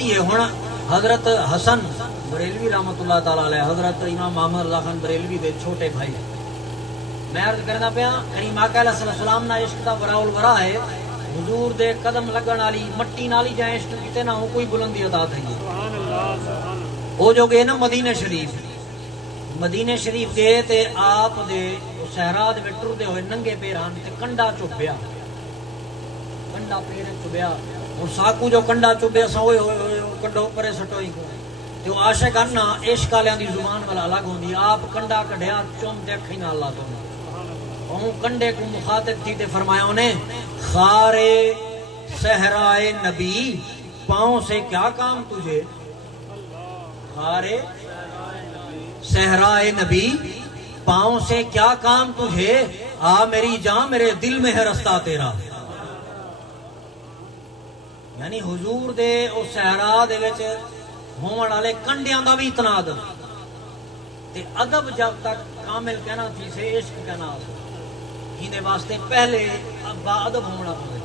واسطی ہے ہن حضرت حسن بریلوی رحمت اللہ تعالی علیہ، حضرت امام محمد رضا خان بریلوی دے چھوٹے بھائی، میں عرض کرنا پیا کریم آقا علیہ السلام نا عشق دا وراء الورا ہے، حضور دے قدم لگن والی مٹی نال ہی جائیں عشق کیتے نہ ہو کوئی بلندی عطا تھی۔ سبحان اللہ سبحان اللہ۔ او جو گئے نا مدینہ شریف، مدینہ شریف گئے تے آپ دے صحرا دے وچ ٹردے ہوئے ننگے پیران تے کنڈا چبیا، کنڈا پیر چبیا، ہن ساکو جو کنڈا چبیا سا ہوئے ہوئے ہوئے کنڈو پرے سٹوئی کو تے عاشقان نا عشق والیاں دی زبان والا الگ ہوندی، آپ کنڈا کڈیا چوم تے اکھیں نال اللہ تو ہوں کنڈے کو مخاطب تھی تے فرمایا انہیں خارے صحرائے نبی پاؤں سے کیا کام تجھے، خارے صحرائے نبی پاؤں سے کیا کام تجھے، آ میری جان میرے دل میں ہے رستہ تیرا۔ یعنی حضور دے او صحرا دے وچ ہون والے کنڈیاں دا بھی اتنا ادب تے ادب جب تک کامل کہنا تھی سے عشق کہنا ہی واسطے پہلے اب با ادب ہونا پڑے۔